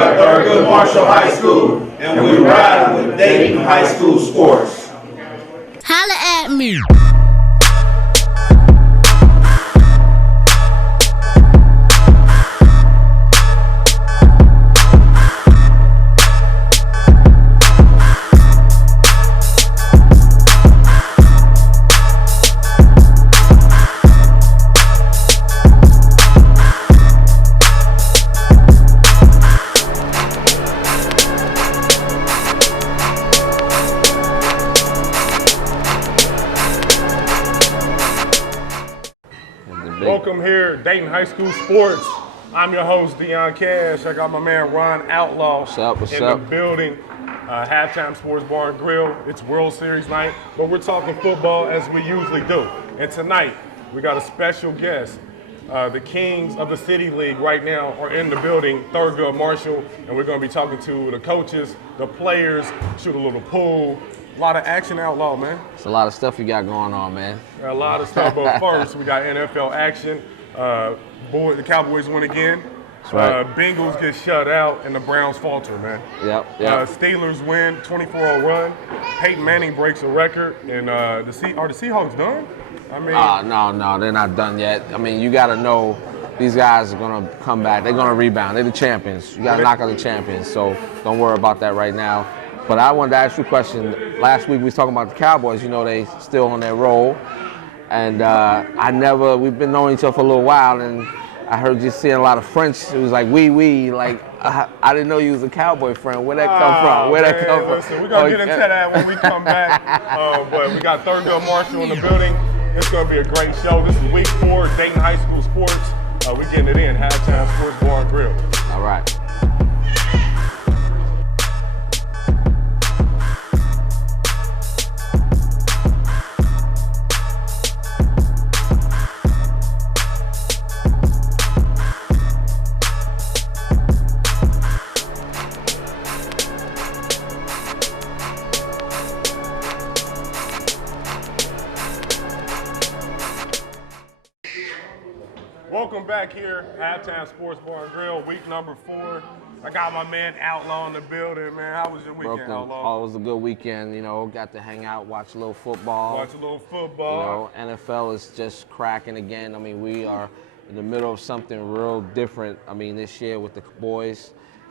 are Thurgood Marshall High School, and we ride with Dayton High School sports. Holla at me. Welcome here, Dayton High School Sports. I'm your host, Dayton HS. I got my man Ron Outlaw in the building. Halftime Sports Bar and Grill. It's World Series night, but we're talking football as we usually do. And tonight, we got a special guest. The Kings of the City League right now are in the building, Thurgood Marshall, and we're going to be talking to the coaches, the players, shoot a little pool. A lot of action, Outlaw, man. It's a lot of stuff you got going on, man. A lot of stuff, but first we got NFL action. The Cowboys win again. That's right. Bengals get shut out, and the Browns falter, man. Yep. Steelers win, 24-0 run. Peyton Manning breaks a record, and are the Seahawks done? I mean, no, they're not done yet. I mean, you got to know these guys are going to come back. They're going to rebound. They're the champions. You got to knock out the champions, so don't worry about that right now. But I wanted to ask you a question. Last week we was talking about the Cowboys. You know, they still on their roll. And we've been knowing each other for a little while, and I heard you saying a lot of French. It was like, oui. Like, I didn't know you was a Cowboy friend. Where'd that come from? Listen, we're going to get into that when we come back. But we got Thurgood Marshall in the building. It's going to be a great show. This is week 4, Dayton High School Sports. We're getting it in, Halftime Sports Bar and Grill. All right. Welcome back here, Halftime Sports Bar and Grill, week number 4. I got my man Outlaw in the building, man. How was your weekend, Outlaw? Oh, it was a good weekend. You know, got to hang out, watch a little football. You know, NFL is just cracking again. I mean, we are in the middle of something real different. I mean, this year with the boys,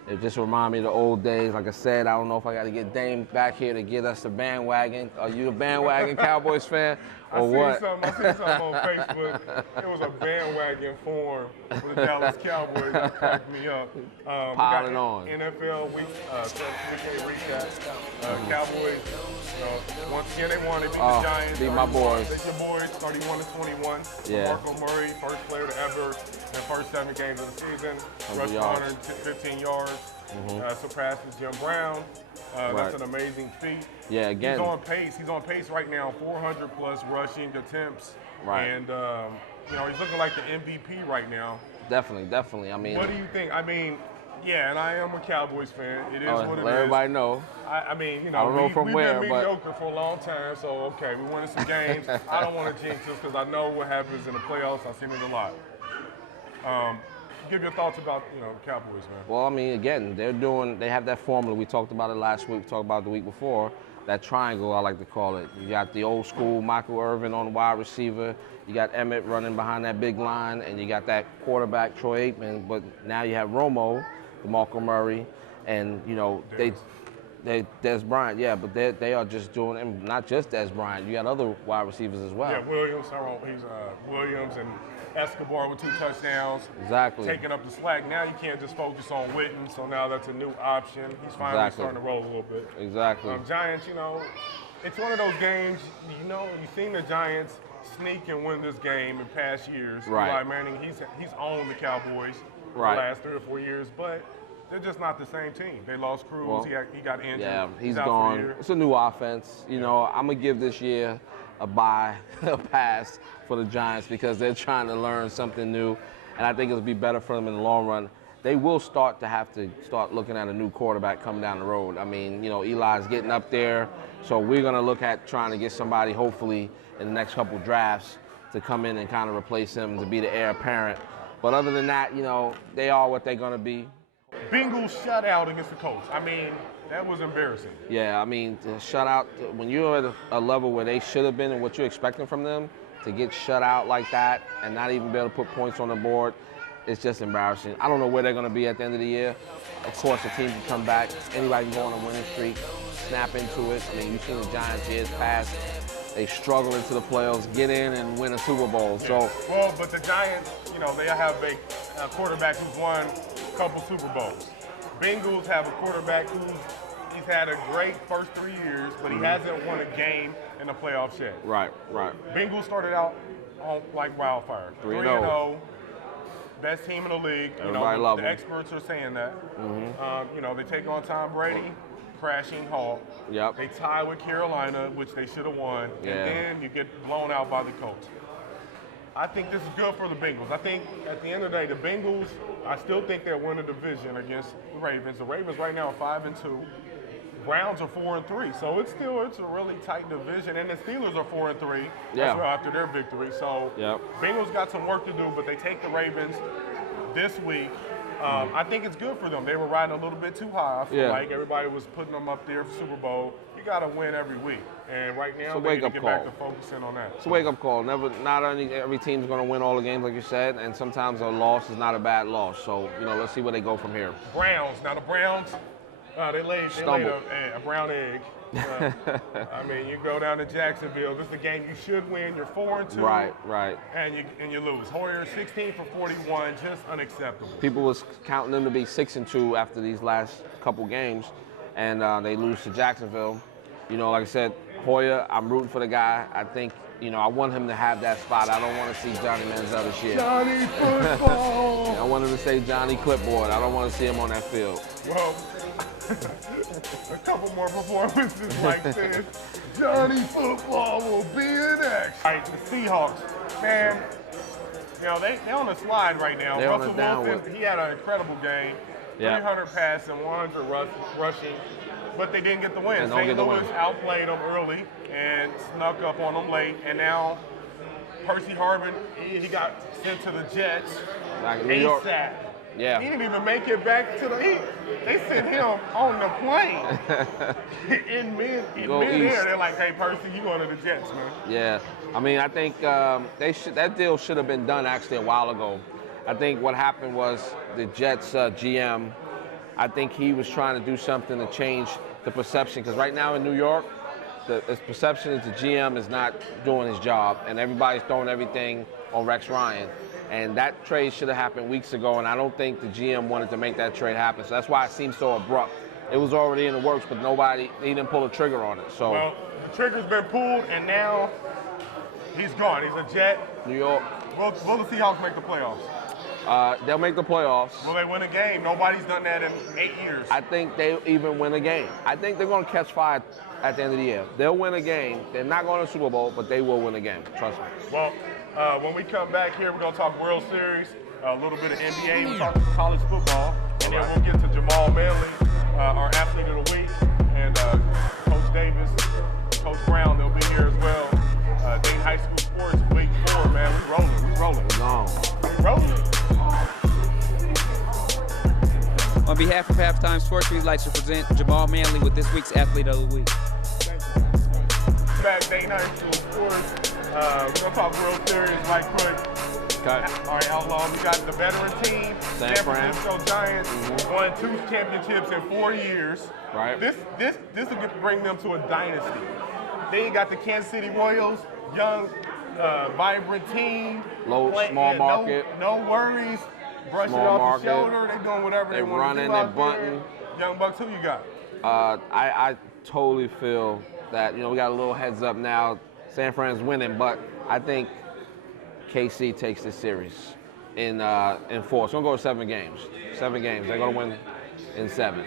it just reminded me of the old days. Like I said, I don't know if I got to get Dame back here to get us a bandwagon. Are you a bandwagon Cowboys fan or what? I seen something on Facebook. It was a bandwagon form for the Dallas Cowboys. That cracked me up. Piling on. NFL week 8 recap. Cowboys, once again, they won. They beat the Giants. Beat my boys. Beat your boys, 31-21. Yeah. DeMarco Murray, first player to ever in the first 7 games of the season. Rushed 115 yards. Surpasses Jim Brown. That's an amazing feat. Yeah, again. He's on pace. He's on pace right now, 400-plus rushing attempts. Right. And, he's looking like the MVP right now. Definitely. I mean, what do you think? I mean, yeah, and I am a Cowboys fan. It is what it is. Let everybody know. I mean, I don't know from we've where, been mediocre for a long time, so, okay, we winning some games. I don't want to jinx us because I know what happens in the playoffs. I've seen it a lot. Give your thoughts about, Cowboys, man. Well, I mean, again, they have that formula. We talked about it last week, we talked about it the week before. That triangle, I like to call it. You got the old school Michael Irvin on the wide receiver. You got Emmett running behind that big line, and you got that quarterback, Troy Aikman. But now you have Romo, DeMarco Murray, and, Des Bryant, but they are just doing, and not just Des Bryant. You got other wide receivers as well. Yeah, Williams and Escobar with 2 touchdowns. Exactly. Taking up the slack. Now you can't just focus on Witten, so now that's a new option. He's finally starting to roll a little bit. Exactly. Giants, it's one of those games, you've seen the Giants sneak and win this game in past years. Right. Eli Manning, he's owned the Cowboys the last 3 or 4 years, but they're just not the same team. They lost Cruz. Well, he got injured. Yeah, he's out gone. for a year. It's a new offense. I'm going to give this year a pass for the Giants because they're trying to learn something new, and I think it'll be better for them in the long run. They will start looking at a new quarterback coming down the road. I mean, Eli's getting up there, so we're going to look at trying to get somebody, hopefully, in the next couple drafts to come in and kind of replace him to be the heir apparent. But other than that, they are what they're going to be. Bengals shutout against the Colts. I mean, that was embarrassing. Yeah, I mean, to shut out, when you're at a level where they should have been and what you're expecting from them, to get shut out like that and not even be able to put points on the board, it's just embarrassing. I don't know where they're going to be at the end of the year. Of course, the team can come back. Anybody can go on a winning streak, snap into it. I mean, you've seen the Giants years past. They struggle into the playoffs, get in and win a Super Bowl. So, well, but the Giants, you know, they have a quarterback who's won a couple Super Bowls. Bengals have a quarterback he's had a great first 3 years, but he hasn't won a game in the playoffs yet. Right. Bengals started out on like wildfire. 3-0. Best team in the league. Everybody love the them. Experts are saying that. You know, they take on Tom Brady, crashing halt. Yep. They tie with Carolina, which they should have won. Yeah. And then you get blown out by the Colts. I think this is good for the Bengals. I think at the end of the day, the Bengals, I still think they'll win the division against the Ravens. The Ravens right now are 5-2. Browns are 4-3, so it's a really tight division, and the Steelers are 4-3 as well after their victory. So Bengals got some work to do, but they take the Ravens this week. I think it's good for them. They were riding a little bit too high. I feel like everybody was putting them up there for Super Bowl. You got to win every week, and right now they need to get back to focusing on that. It's a wake-up call. Not only every team's going to win all the games, like you said, and sometimes a loss is not a bad loss. So let's see where they go from here. Browns. Now the Browns. They laid a brown egg. I mean, you go down to Jacksonville. This is a game you should win. You're 4-2. Right. And you lose. Hoyer 16 for 41, just unacceptable. People was counting them to be 6-2 after these last couple games, and they lose to Jacksonville. Like I said, Hoyer, I'm rooting for the guy. I think, I want him to have that spot. I don't want to see Johnny Manziel this year. Johnny Football! I want him to say Johnny Clipboard. I don't want to see him on that field. Well, a couple more performances like this. Johnny Football will be in action. All right, the Seahawks, man, they're on the slide right now. They're Russell Wilson, he had an incredible game. 300 passing, 100 rushing, but they didn't get the win. St. Louis outplayed them early and snuck up on them late, and now Percy Harvin, he got sent to the Jets ASAP. Yeah. He didn't even make it back to they sent him on the plane. in mid-air, they're like, hey, Percy, you going to the Jets, man. Yeah. I mean, I think that deal should have been done actually a while ago. I think what happened was the Jets GM, I think he was trying to do something to change the perception, because right now in New York, the perception is the GM is not doing his job, and everybody's throwing everything on Rex Ryan. And that trade should have happened weeks ago, and I don't think the GM wanted to make that trade happen. So that's why it seems so abrupt. It was already in the works, but he didn't pull a trigger on it. So well, the trigger's been pulled, and now he's gone. He's a Jet. New York. Will the Seahawks make the playoffs? They'll make the playoffs. Will they win a game? Nobody's done that in 8 years. I think they'll even win a game. I think they're going to catch fire at the end of the year. They'll win a game. They're not going to the Super Bowl, but they will win a game. Trust me. Well, when we come back here, we're going to talk World Series, a little bit of NBA, we'll talk college football, and then we'll get to Jamal Manley, our athlete of the week, and Coach Davis, Coach Brown, they'll be here as well. Dayton High School Sports, Wk4, man, we rolling. We rolling. On behalf of Halftime Sports, we'd like to present Jamal Manley with this week's Athlete of the Week. Thank you. Back Dayton High School Sports. We're going to talk World Series right quick. Okay. All right, Outlaw, we got the veteran team. San Francisco Giants won 2 championships in 4 years. Right. This will bring them to a dynasty. Then you got the Kansas City Royals, young, vibrant team. Small market. No worries. Brush Small it off market. the shoulder. They're doing whatever they want to do out they're there. bunting. Young Bucks, who you got? I totally feel that, we got a little heads up now. San Fran's winning, but I think KC takes this series in 4. It's going to go to 7 games. 7 games. They're going to win in 7.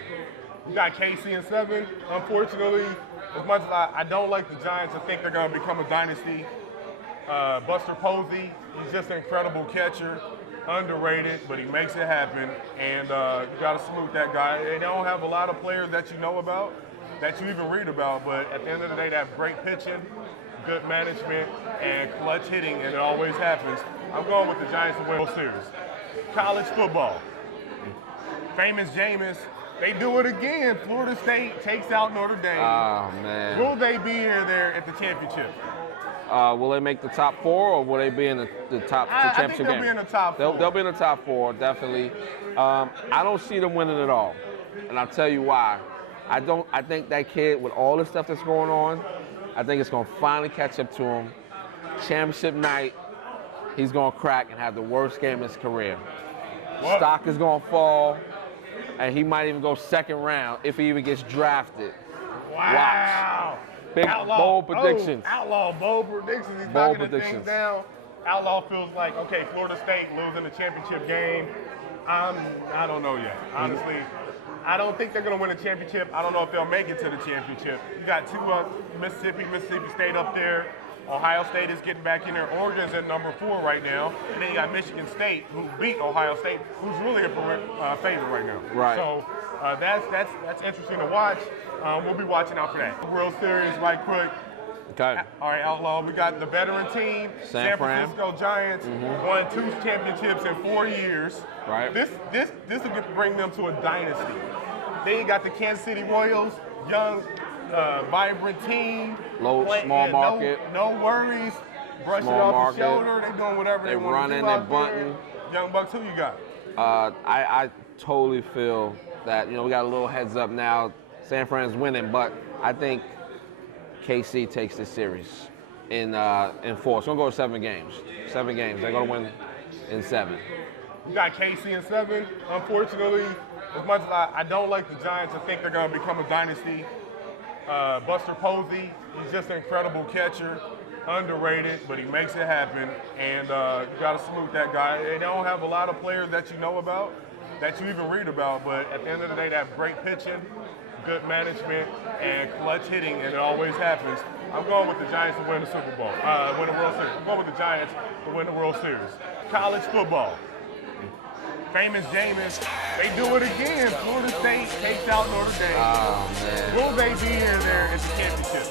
You got KC in 7. Unfortunately, as much as I don't like the Giants, I think they're going to become a dynasty. Buster Posey, he's just an incredible catcher. Underrated, but he makes it happen. And you got to salute that guy. They don't have a lot of players that you know about, that you even read about, but at the end of the day, they have great pitching, good management, and clutch hitting, and it always happens. I'm going with the Giants to win the World Series. College football. famous Jameis. They do it again. Florida State takes out Notre Dame. Oh, man. Will they be here there at the championship? Will they make the top 4, or will they be in the top I championship think they'll game? be in the top 4. They'll be in the top 4, definitely. I don't see them winning at all, and I'll tell you why. I think that kid, with all the stuff that's going on, I think it's going to finally catch up to him. Championship night, he's going to crack and have the worst game of his career. What? Stock is going to fall, and he might even go second round if he even gets drafted. Wow. Watch. Big, bold predictions. Outlaw, bold predictions. He's Bold knocking the things predictions. down. Outlaw feels like, okay, Florida State losing the championship game. I don't know yet. Honestly, I don't think they're going to win a championship. I don't know if they'll make it to the championship. You got two Mississippi State up there. Ohio State is getting back in there. Oregon's at number 4 right now. And then you got Michigan State, who beat Ohio State, who's really a favorite right now. Right. So that's interesting to watch. We'll be watching out for that. World Series right quick. Okay. All right, Outlaw, we got the veteran team, San Francisco Giants, won 2 championships in 4 years. Right. This will bring them to a dynasty. Then you got the Kansas City Royals, young, vibrant team. Small market. No worries. Brush it Small off market. your shoulder. They're doing whatever they want to do. They're out there. bunting. Young Bucks, who you got? I totally feel that, we got a little heads up now. San Fran's winning, but I think KC takes this series in 4. It's going to go to 7 games. 7 games. They're going to win in 7. You got KC in 7. Unfortunately, as much as I don't like the Giants, I think they're going to become a dynasty. Buster Posey, he's just an incredible catcher. Underrated, but he makes it happen. And you got to salute that guy. They don't have a lot of players that you know about, that you even read about, but at the end of the day, they have great pitching, good management, and clutch hitting, and it always happens. I'm going with the Giants to win the Super Bowl, win the World Series. I'm going with the Giants to win the World Series. College football. Famous Jameis, they do it again. Florida State takes out Notre Dame. Oh, man. Will they be here there at the championship?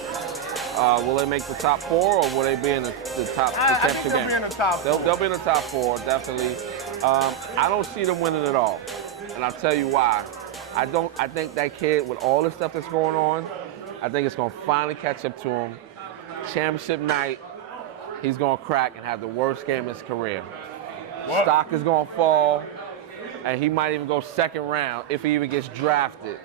Will they make the top 4, or will they be in the top I championship think they'll game? be in the top 4. They'll be in the top 4, definitely. I don't see them winning at all, and I'll tell you why. I think that kid, with all the stuff that's going on, I think it's going to finally catch up to him. Championship night, he's going to crack and have the worst game of his career. What? Stock is going to fall, and he might even go second round if he even gets drafted.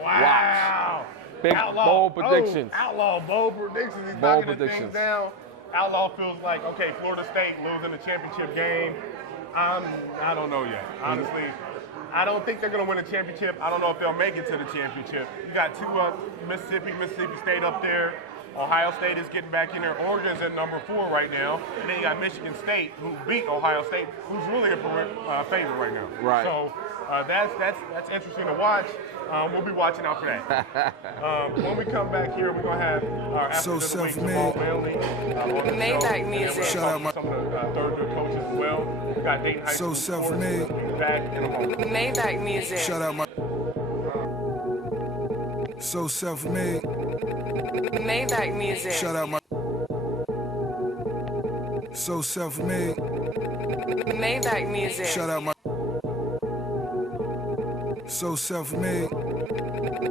Wow. Watch. Big, bold predictions. Outlaw, bold predictions. He's Bold knocking the things predictions. down. Outlaw feels like, okay, Florida State losing the championship game. I don't know yet. Honestly, I don't think they're going to win a championship. I don't know if they'll make it to the championship. You got 2 Mississippi State up there. Ohio State is getting back in there. Oregon's at number 4 right now. And then you got Michigan State, who beat Ohio State, who's really a favorite right now. Right. So that's interesting to watch. We'll be watching out for that. When we come back here, we're going to have our athlete of the week, Jamal Manley, on the Maybach show. music. Shout out some of the Thurgood coaches as well. We got Dayton High School Sports. We'll be back in a moment. Maybach music. Shout out my So Self-Made. Maybach music. Shout out my So Self-Made. Maybach music. Shout out my So Self-Made.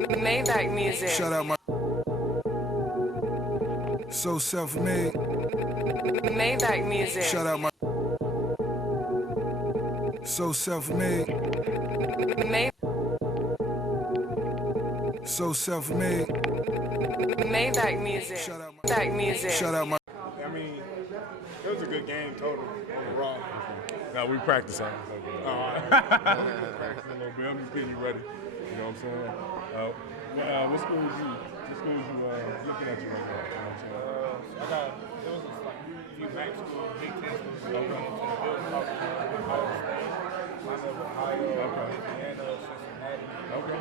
Maybach music. Shout out my So Self-Made. Maybach music. Shout out my So Self-Made. So Self-Made. Maybach music. Shout out my Maybach music. Shout out my I mean, it was a good game total overall. No, we practice on it. Practice a little bit. I'm just getting you ready. You know what I'm saying? What school is you? What school is you looking at you right now? You know what I'm saying? I got, it was like UMac school, Big Ten school, so I went into the building talk to Ohio State, Ohio, Indiana, Cincinnati. Okay.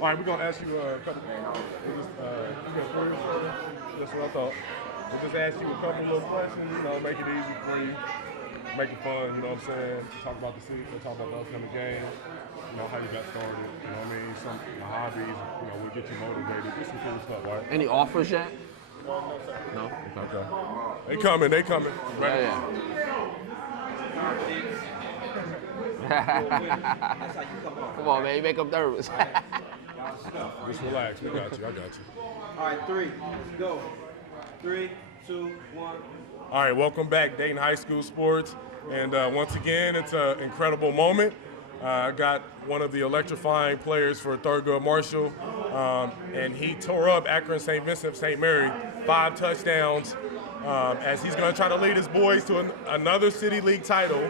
All right, we're going to ask you a couple things. You go first. That's what I thought. We'll just ask you a couple little questions, make it easy for you. Make it fun, you know what I'm saying? Talk about the season, talk about the upcoming game, how you got started, you know what I mean? Some hobbies, will get you motivated. Just some cool stuff, right? Any offers yet? No? Okay. They coming. Ready? Yeah. That's how you come on. Come on, man, you make them nervous. Just relax. We got you. I got you. All right, 3. Let's go. 3, 2, 1. All right, welcome back, Dayton High School Sports. And once again, it's an incredible moment. I got one of the electrifying players for Thurgood Marshall, and he tore up Akron St. Vincent St. Mary, 5 touchdowns, as he's going to try to lead his boys to another City League title.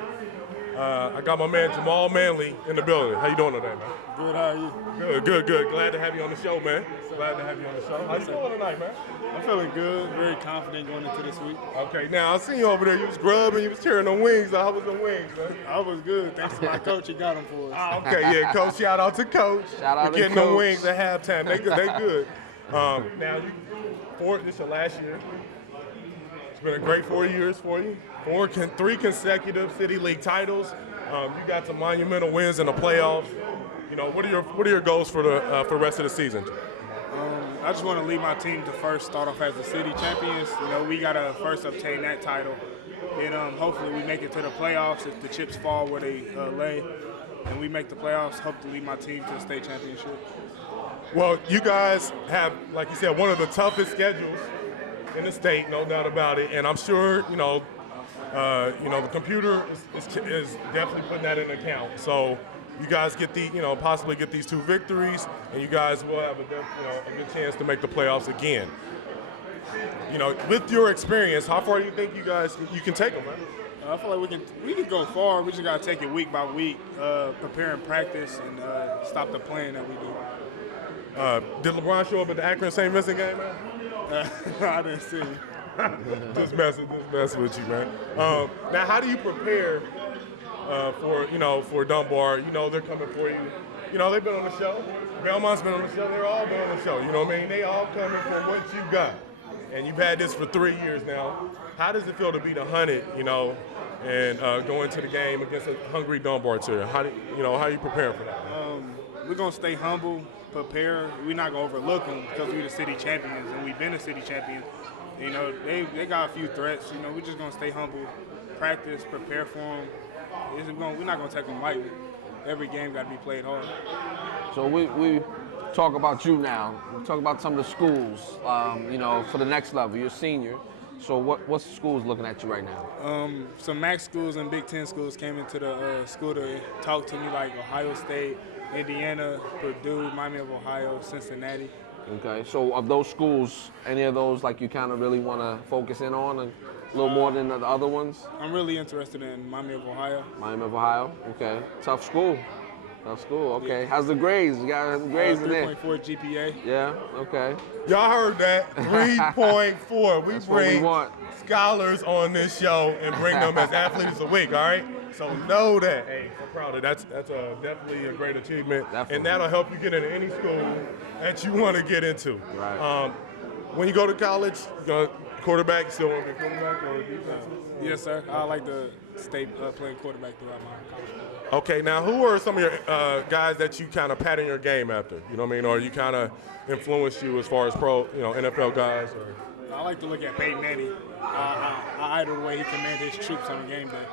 I got my man Jamal Manley in the building. How you doing today, man? Good, how are you? Good. Glad to have you on the show, man. Glad to have you on the show. How you doing tonight, man? I'm feeling good, very confident going into this week. Okay, now I seen you over there. You was grubbing, you was tearing the wings. How was the wings, man? I was good, thanks to my coach. He got them for us. Okay, yeah, Coach. Shout out to Coach. Shout out for to getting Coach. the wings at halftime. They good. Now this is your last year. It's been a great 4 years for you. 3 consecutive City League titles. You got some monumental wins in the playoffs. You know, what are your goals for the rest of the season? I just want to lead my team to first start off as the city champions. You know, we got to first obtain that title. And hopefully we make it to the playoffs if the chips fall where they lay. And we make the playoffs, hope to lead my team to the state championship. Well, you guys have, like you said, one of the toughest schedules in the state, no doubt about it. And I'm sure, the computer is definitely putting that in account. So you guys get possibly get these 2 victories, and you guys will have a good chance to make the playoffs again. You know, with your experience, how far do you think you can take them, man? I feel like we can go far. We just got to take it week by week, prepare and practice, and stop the playing that we do. Did LeBron show up at the Akron St. Vincent game, man? I didn't see him. Just messing with you, man. Now, how do you prepare for Dunbar? You know, they're coming for you. You know, they've been on the show. Belmont's been on the show. They're all been on the show. You know what I mean? They all coming from what you got. And you've had this for 3 years now. How does it feel to be the hunted, and go into the game against a hungry Dunbar team? How are you preparing for that? We're going to stay humble, prepare. We're not going to overlook them because we're the city champions, and we've been the city champions. You know, they got a few threats. You know, we're just going to stay humble, practice, prepare for them. We're not going to take them lightly. Every game got to be played hard. So we talk about you now. We talk about some of the schools, for the next level. You're a senior. So what's the schools looking at you right now? Some MAC schools and Big Ten schools came into the school to talk to me, like Ohio State, Indiana, Purdue, Miami of Ohio, Cincinnati. Okay, so of those schools, any of those like you kind of really want to focus in on a little more than the other ones? I'm really interested in Miami of Ohio. Miami of Ohio, okay. Tough school, okay. Yeah. How's the grades? You got the grades in there? 3.4 GPA. Yeah, okay. Y'all heard that, 3.4. We That's bring what we want. Scholars on this show and bring them as athletes of the week, all right? So know that. Hey, I'm proud of that. That's definitely a great achievement. Definitely. And that'll help you get into any school that you want to get into. Right. When you go to college, quarterback, still want to be quarterback or defense? Yes, sir. I like to stay playing quarterback throughout my career. Okay, now who are some of your guys that you kind of pattern your game after? You know what I mean? Or you kind of influenced you as far as NFL guys? Or? I like to look at Peyton Manning. I idol the way he commanded his troops on game day.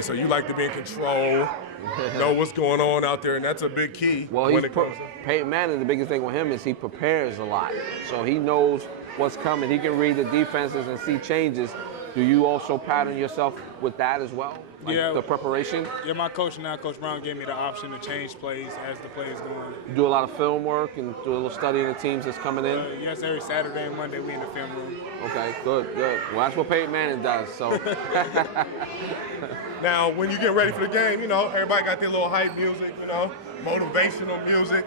So you like to be in control, know what's going on out there, and that's a big key. Well, when it comes Peyton Manning, the biggest thing with him is he prepares a lot. So he knows what's coming. He can read the defenses and see changes. Do you also pattern yourself with that as well? Like the preparation? Yeah, my coach now, Coach Brown, gave me the option to change plays as the play is going. You do a lot of film work and do a little studying the teams that's coming in? Yes, every Saturday and Monday we in the film room. Okay, good. Well, that's what Peyton Manning does, so. Now, when you get ready for the game, everybody got their little hype music, motivational music.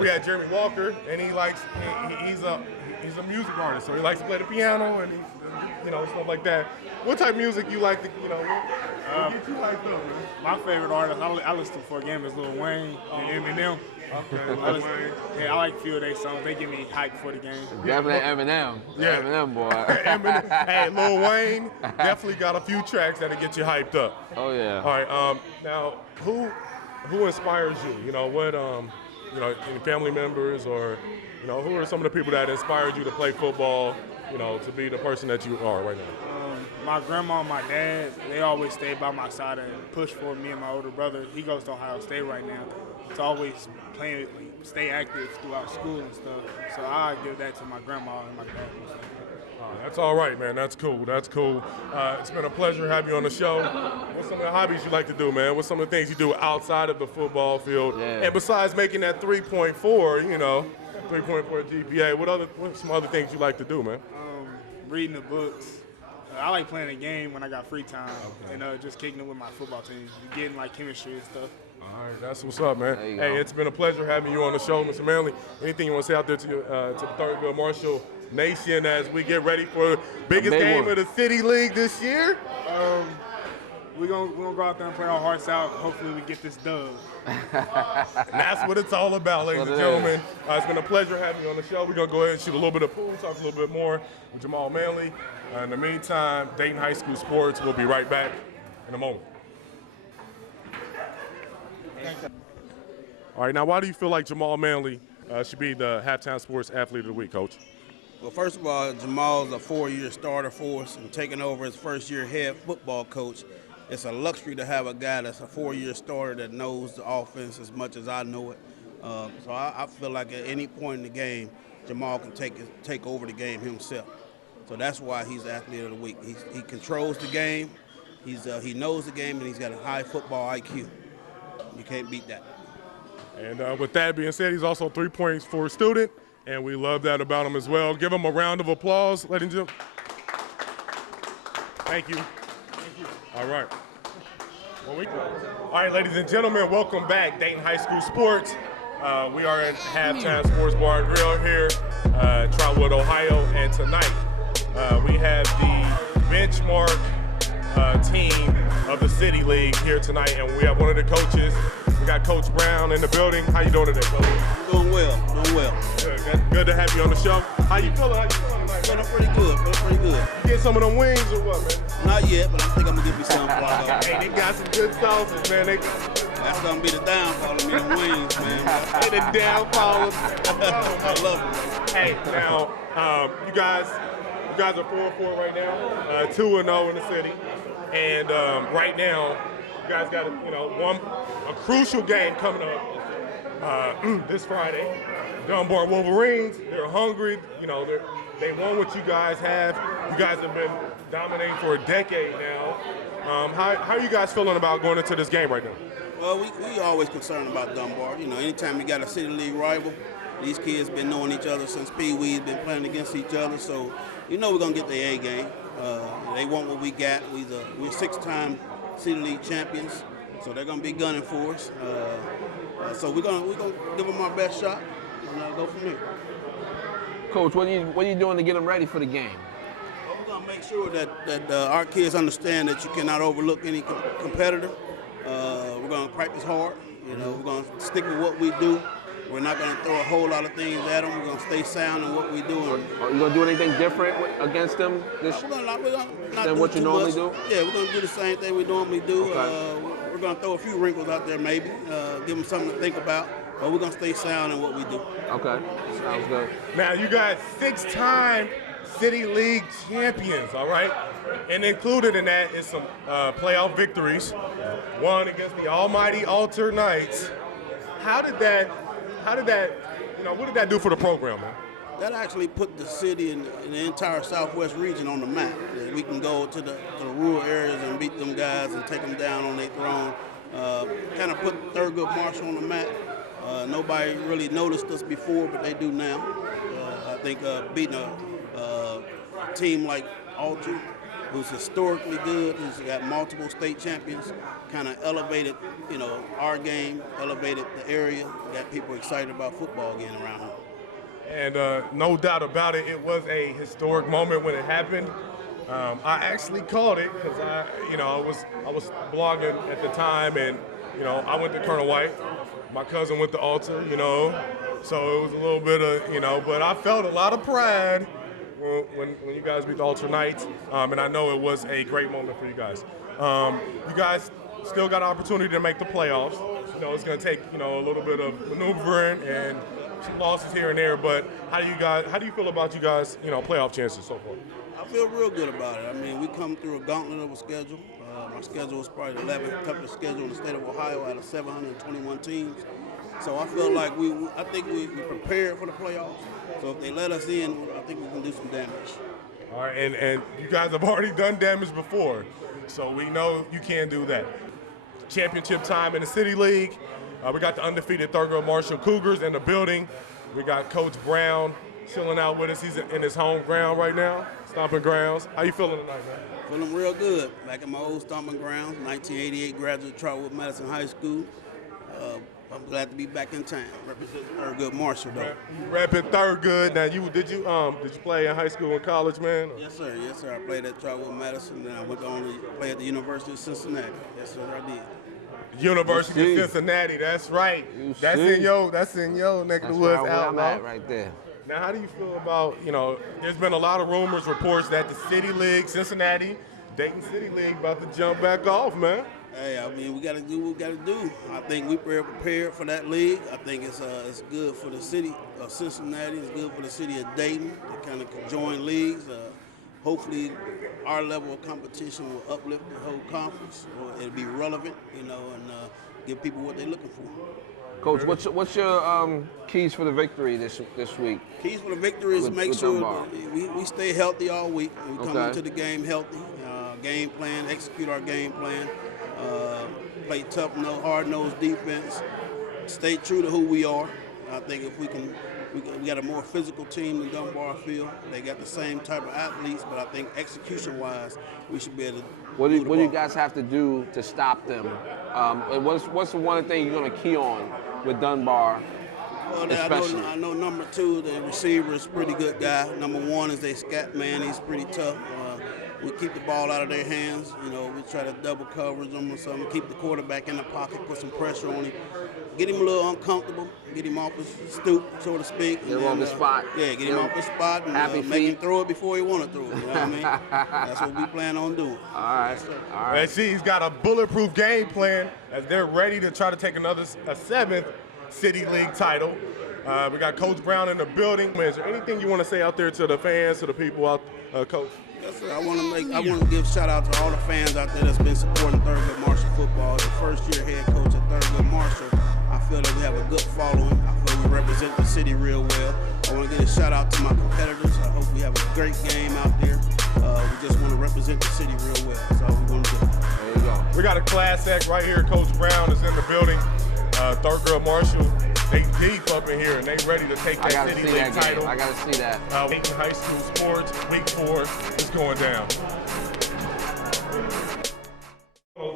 We had Jeremy Walker, and he's a music artist, so he likes to play the piano and stuff like that. What type of music you like to, what get you hyped up, man? My favorite artist I listen to for a game is Lil Wayne and Eminem. Okay, I like a few of their songs. They get me hyped for the game. Definitely Eminem. Yeah. Eminem, boy. Eminem. Hey, Lil Wayne definitely got a few tracks that'll get you hyped up. Oh, yeah. All right, now, who inspires you? Any family members or, who are some of the people that inspired you to play football, to be the person that you are right now? my grandma and my dad, they always stayed by my side and pushed for me and my older brother. He goes to Ohio State right now. It's always playing, like, stay active throughout school and stuff. So I give that to my grandma and my dad. That's all right, man. That's cool. That's cool. It's been a pleasure having you on the show. What's some of the hobbies you like to do, man? What's some of the things you do outside of the football field? Yeah. And besides making that 3.4, you know, 3.4 GPA, what's some other things you like to do, man? Reading the books. I like playing a game when I got free time and just kicking it with my football team, getting like chemistry and stuff. All right, that's what's up, man. There you Hey, go. it's been a pleasure having you on the show, Mr. Manley. Anything you want to say out there to the Thurgood Marshall Nation as we get ready for the biggest big game one. of the City League this year? We're gonna go out there and play our hearts out. Hopefully we get this dub. And that's what it's all about, ladies and gentlemen. It's been a pleasure having you on the show. We're going to go ahead and shoot a little bit of pool, talk a little bit more with Jamal Manley. In the meantime, Dayton High School Sports. We'll be right back in a moment. All right, now why do you feel like Jamal Manley should be the Halftime Sports Athlete of the Week, Coach? Well, first of all, Jamal's a 4-year starter for us and taking over his first-year head football coach. It's a luxury to have a guy that's a 4-year starter that knows the offense as much as I know it. So I feel like at any point in the game, Jamal can take over the game himself. So that's why he's Athlete of the Week. He controls the game. He knows the game, and he's got a high football IQ. You can't beat that. And with that being said, he's also a 3.4 student, and we love that about him as well. Give him a round of applause, ladies and gentlemen. Thank you. All right. All right, ladies and gentlemen, welcome back, Dayton High School Sports. We are at Halftime Sports Bar and Grill here, Trotwood, Ohio, and tonight we have the benchmark team of the City League here tonight, and we have one of the coaches. We got Coach Brown in the building. How you doing today, Coach? Doing well. Good to have you on the show. How you feeling tonight? Feeling pretty good. You get some of them wings or what, man? Not yet, but I think I'm going to give you some before I go. Hey, they got some good sauces, man. That's going to be the downfall of me, the wings, man. Hey, the downfall. I love it. Hey, now, you guys are 4-4 right now, 2-0 in the city, and right now, you guys got a crucial game coming up this Friday. Dunbar Wolverines, they're hungry. They want what you guys have. You guys have been dominating for a decade now. How are you guys feeling about going into this game right now? Well, we always concerned about Dunbar. Anytime you got a City League rival, these kids been knowing each other since Pee Wee's been playing against each other. So, we're going to get the A game. They want what we got. We're 6-time City League champions, so they're going to be gunning for us. So we're going to give them our best shot and go from there. Coach, what are you doing to get them ready for the game? We're going to make sure that our kids understand that you cannot overlook any competitor. We're going to practice hard. We're going to stick with what we do. We're not going to throw a whole lot of things at them. We're going to stay sound in what we do. Are you going to do anything different against them We're not than what you normally do? Yeah, we're going to do the same thing we normally do. Okay. We're going to throw a few wrinkles out there maybe, give them something to think about. But we're going to stay sound in what we do. Okay, sounds good. Now, you guys 6-time City League champions, all right? And included in that is some playoff victories. One against the almighty Altar Knights. What did that do for the program, man? That actually put the city and the entire Southwest region on the map. That we can go to the rural areas and beat them guys and take them down on their throne. Kind of put Thurgood Marshall on the map. Nobody really noticed us before, but they do now. I think beating a team like Altar, who's historically good, who's got multiple state champions, kind of elevated, our game, elevated the area, got people excited about football again around here. And no doubt about it, it was a historic moment when it happened. I actually called it because I was blogging at the time, and I went to Colonel White. My cousin went to Altar, so it was a little bit of but I felt a lot of pride when you guys beat the Altar Knights, and I know it was a great moment for you guys. You guys still got an opportunity to make the playoffs. It's going to take a little bit of maneuvering and some losses here and there. But how do you feel about you guys playoff chances so far? I feel real good about it. I mean, we come through a gauntlet of a schedule. My schedule was probably the 11th toughest schedule in the state of Ohio out of 721 teams. So I feel like I think we prepared for the playoffs. So if they let us in, I think we can do some damage. All right, and you guys have already done damage before, so we know you can do that. Championship time in the City League. We got the undefeated Thurgood Marshall Cougars in the building. We got Coach Brown chilling out with us. He's in his home ground right now, stomping grounds. How you feeling tonight, man? Feeling real good. Back at my old stomping grounds, 1988 graduate Trotwood Madison High School. I'm glad to be back in town, representing Thurgood Marshall, though. You repping Thurgood. Now, did you play in high school and college, man? Yes, sir. Yes, sir. I played at Trotwood Madison, and I went on to play at the University of Cincinnati. Yes, sir, I did. University of Cincinnati. That's right. That's in your neck of the woods, Outlaw. Right there. Now, how do you feel about, there's been a lot of rumors, reports that the City League, Cincinnati, Dayton City League about to jump back off, man. Hey, I mean, we got to do what we got to do. I think we're prepared for that league. I think it's good for the city of Cincinnati. It's good for the city of Dayton to kind of join leagues. Hopefully, our level of competition will uplift the whole conference. It'll be relevant, and give people what they're looking for. Coach, what's your keys for the victory this week? Keys for the victory is make sure we stay healthy all week. We come into the game healthy. Game plan, execute our game plan. Play tough, hard-nosed defense. Stay true to who we are. I think if we got a more physical team than Dunbar Field. They got the same type of athletes, but I think execution-wise, we should be able to. What do you guys have to do to stop them? What's the one thing you're going to key on with Dunbar? Well, I know number 2, the receiver is a pretty good guy. Number 1 is their scat man. He's pretty tough. We keep the ball out of their hands. We try to double coverage them or something. Keep the quarterback in the pocket, put some pressure on him. Get him a little uncomfortable. Get him off his stoop, so to speak. Get him off the spot. Yeah, get him off the spot and make him throw it before he want to throw it. You know what I mean? That's what we plan on doing. All right. Yes, all right. See, he's got a bulletproof game plan as they're ready to try to take a 7th City League title. We got Coach Brown in the building. Is there anything you want to say out there to the fans, to the people out, Coach? Yes, sir. I want to give a shout out to all the fans out there that's been supporting Thurgood Marshall football. As the first-year head coach at Thurgood Marshall, I feel that we have a good following. I feel we represent the city real well. I want to give a shout out to my competitors. I hope we have a great game out there. We just want to represent the city real well. That's all we want to do. There you go. We got a class act right here. Coach Brown is in the building. Thurgood Marshall, they deep up in here, and they ready to take that City League title. I got to see that. Dayton High School Sports, Wk4 is going down.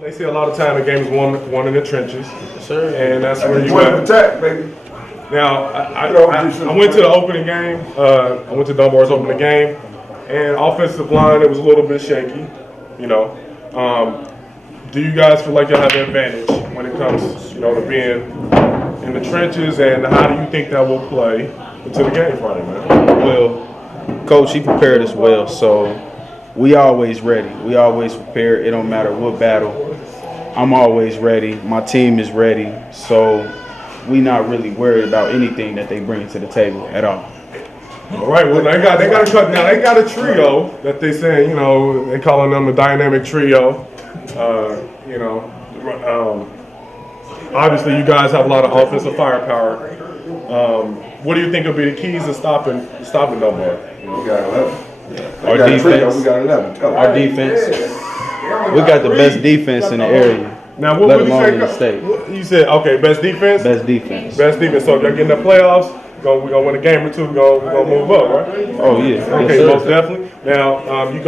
They say a lot of time the game is won in the trenches. Sure. And that's where you at. Attack, baby. Now, I went to the opening game. I went to Dunbar's opening game, and offensive line, it was a little bit shaky, do you guys feel like y'all have an advantage when it comes, to being in the trenches, and how do you think that will play into the game Friday, man? Well, Coach, he prepared us well, so we always ready. We always prepared. It don't matter what battle. I'm always ready. My team is ready, so we not really worried about anything that they bring to the table at all. All right, well, they got a cut now. They got a trio that they say, they calling them the dynamic trio. Obviously, you guys have a lot of offensive firepower. What do you think will be the keys to stopping Dunbar? We got 11. Our defense. We got 11. Our defense. We got the best defense in the area. Now, what let would alone you say? In the state. You said, okay, best defense? Best defense. Best defense. So if y'all get in the playoffs, we're going to win a game or two, we're going to move up, right? Oh, yeah. Okay, yes, most definitely. Now, you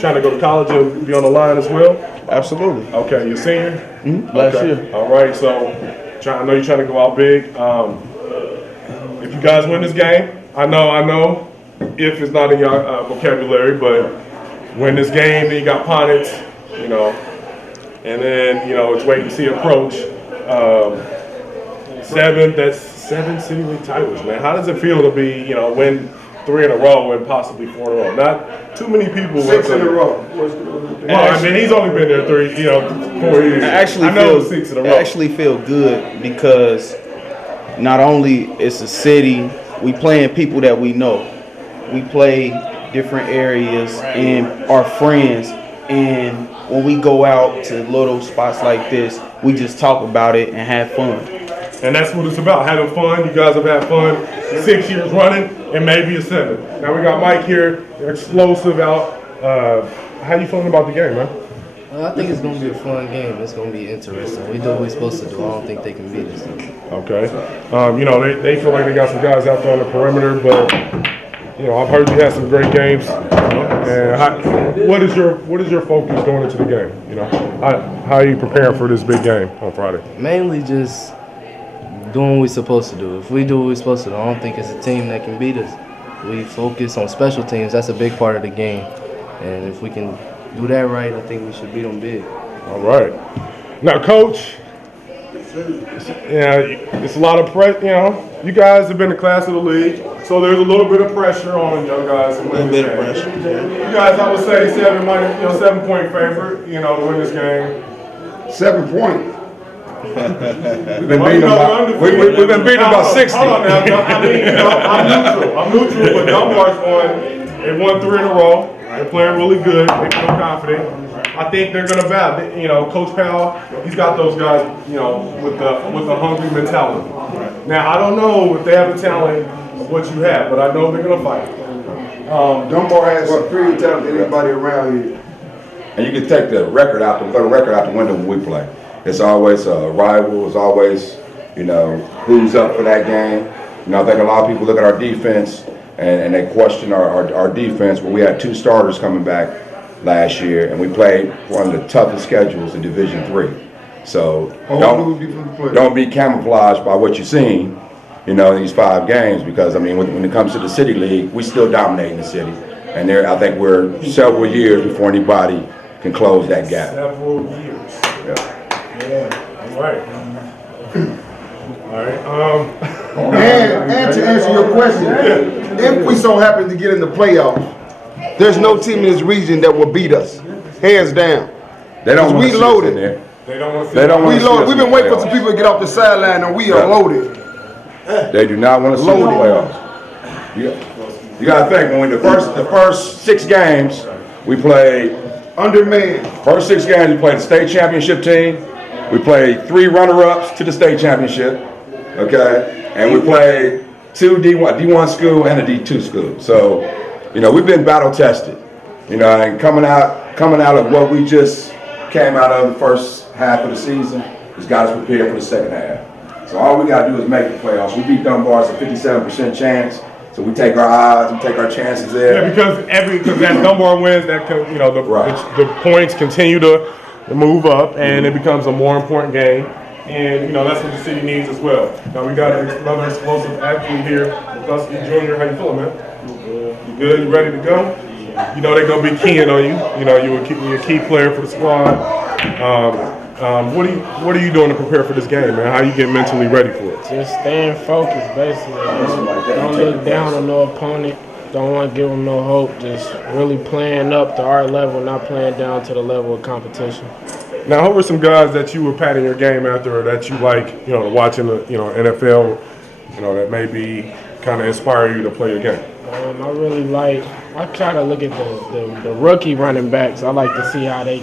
trying to go to college and be on the line as well? Absolutely. Okay, you're senior? Mm-hmm. Last year. All right, so I know you're trying to go out big. If you guys win this game, I know if it's not in your vocabulary, but win this game, then you got Ponitz, and then, it's wait and see approach. 7 City League titles, man. How does it feel to be, win 3 in a row and possibly 4 in a row? Not too many people. 6 in a row. Well, I mean, he's only been there 4 years. I know 6 in a row. I actually feel good because not only it's a city, we playing people that we know. We play different areas and are friends. And when we go out to little spots like this, we just talk about it and have fun. And that's what it's about, having fun. You guys have had fun 6 years running and maybe a 7th. Now we got Mike here, explosive out. How you feeling about the game, man? I think it's going to be a fun game. It's going to be interesting. We do what we're supposed to do. I don't think they can beat us. Okay. You know, they feel like they got some guys out there on the perimeter, but, you know, I've heard you had some great games. And what is your focus going into the game? You know, how are you preparing for this big game on Friday? Mainly just doing what we're supposed to do. If we do what we're supposed to do, I don't think it's a team that can beat us. We focus on special teams. That's a big part of the game. And if we can do that right, I think we should beat them big. All right. Now, Coach, it's a lot of pressure. You know, you guys have been the class of the league, so there's a little bit of pressure on young guys to win this game. You guys, I would say 7-point favorite, you know, to win this game. 7 points. We've been beating them about 60. Hold on now. I mean, you know, I'm neutral, but Dunbar's they won 3 in a row. They're playing really good. They feel confident. I think they're gonna battle. You know, Coach Powell, he's got those guys, you know, with the hungry mentality. Now, I don't know if they have the talent of what you have, but I know they're gonna fight. Dunbar has superior talent than anybody around here. And you can take the record out the window when we play. It's always a rival. It's always, you know, who's up for that game. You know, I think a lot of people look at our defense and they question our defense. Well, we had 2 starters coming back last year, and we played one of the toughest schedules in Division III. So don't be camouflaged by what you've seen, you know, in these 5 games, because, I mean, when it comes to the City League, we still dominating the city. And I think we're several years before anybody can close that gap. Several years. Yeah. All right. And to answer your question, if we so happen to get in the playoffs, there's no team in this region that will beat us, hands down. They don't want to see us in there. They don't want to we loaded. We've been waiting for some people to get off the sideline, and we are loaded. They do not want to see us in the playoffs. You got to think, when the first 6 games, we played undermanned. First 6 games, we played the state championship team. We played 3 runner-ups to the state championship, okay? And we played 2 D1 school and a D2 school. So, you know, we've been battle tested, you know, and coming out of what we just came out of the first half of the season has got us prepared for the second half. So all we got to do is make the playoffs. We beat Dunbar's a 57% chance. So we take our odds, we take our chances there. Yeah, because that Dunbar wins, that you know the points continue to move up, and it becomes a more important game. And you know that's what the city needs as well. Now we got another explosive athlete here, Dusty Jr. How you feeling, man? You good? You ready to go? You know they're gonna be keying on you. You know you're a key player for the squad. What are you doing to prepare for this game, man? How you get mentally ready for it? Just staying focused, basically. Don't look down on no opponent. Don't want to give them no hope. Just really playing up to our level, not playing down to the level of competition. Now, who were some guys that you were patting your game after, or that you like, you know, watching the, you know, NFL, you know, that maybe kind of inspire you to play your game? I try to look at the rookie running backs. I like to see how they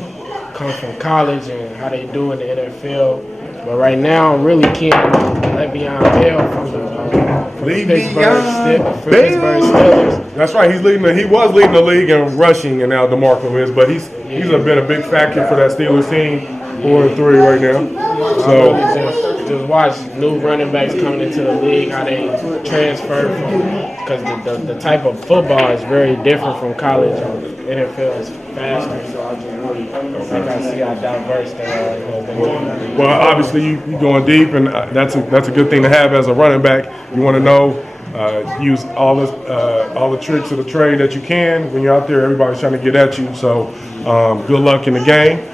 come from college and how they do in the NFL. But right now, I'm really keen on Le'Veon Bell from the Pittsburgh Steelers. That's right. He was leading the league in rushing, and now DeMarco is. But he's been a big factor for that Steelers team, 4-3 right now. So just watch new running backs coming into the league, how they transfer from, because the type of football is very different from college. NFL is faster, so I just really think I see how diverse they are. Well, obviously you going deep, and that's a good thing to have as a running back. You want to know, use all the tricks of the trade that you can when you're out there. Everybody's trying to get at you, so good luck in the game.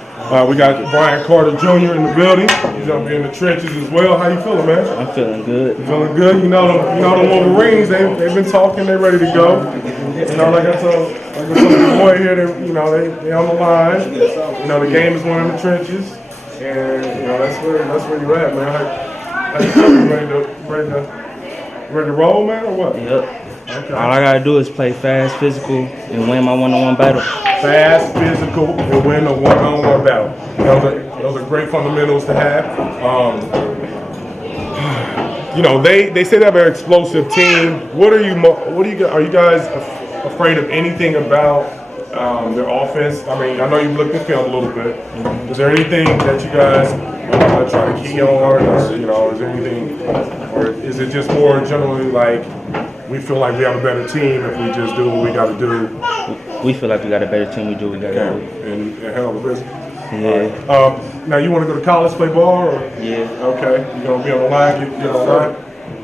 We got Brian Carter Jr. in the building. He's up here in the trenches as well. How you feeling, man? I'm feeling good. You feeling good? You know the Wolverines. They've been talking. They're ready to go. You know, like I told the boy here, they on the line. You know, the game is one in the trenches, and you know that's where you're at, man. How you feeling? Ready to roll, man, or what? Yep. Okay. All I gotta do is play fast, physical, and win my one-on-one battle. Fast, physical, and win a one-on-one battle. Those are great fundamentals to have. You know, they say they have an explosive team. Are you guys afraid of anything about their offense? I mean, I know you've looked at film a little bit. Is there anything that you guys want to try to key on, or you know, is there anything, or is it just more generally like we feel like we have a better team if we just do what we got to do? We feel like we got a better team. We do what we got to do. And handle the business. Yeah. Right. Now you want to go to college, play ball, or? Yeah. Okay. You gonna be on the line? Get on the line?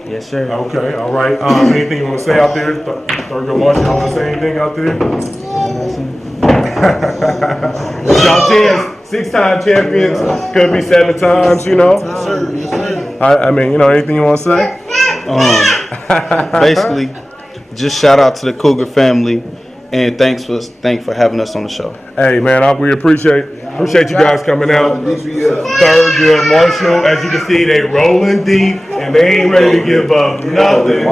Yes, sir. Okay. All right. Anything you want to say out there? Thurgood Marshall, you want to say anything out there? Y'all chance, 6-time champions, could be 7 times. You know. Yes, sir. Yes, sir. I mean, you know, anything you want to say? Basically, just shout out to the Cougar family. And thanks for having us on the show. Hey man, we appreciate you guys coming out. Thurgood Marshall, as you can see, they rolling deep and they ain't ready to give up nothing.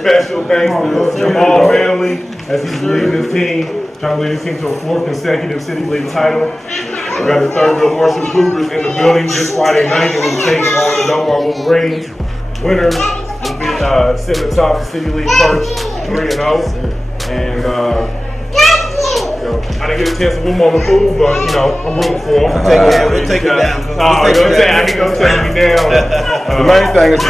Special thanks to Jamal Manley as he's leading his team, trying to lead his team to a 4th consecutive City League title. We got the Thurgood Marshall Cougars in the building this Friday night, and we're taking on the Delmar Wolverines. Winner will be sitting atop the City League first, 3-0. And, you know, I didn't get a chance to woo him on the pool, but, you know, I'm rooting for him. We'll take it down. He gonna take me down. The main thing is,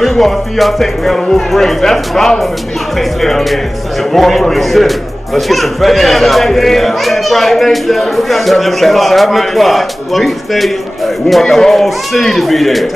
we want to see y'all take down the Wolverines. That's what I want to see you take down there. Support for the city. Let's get some fans out there now. Friday night, 7 o'clock. We want the whole city to be there.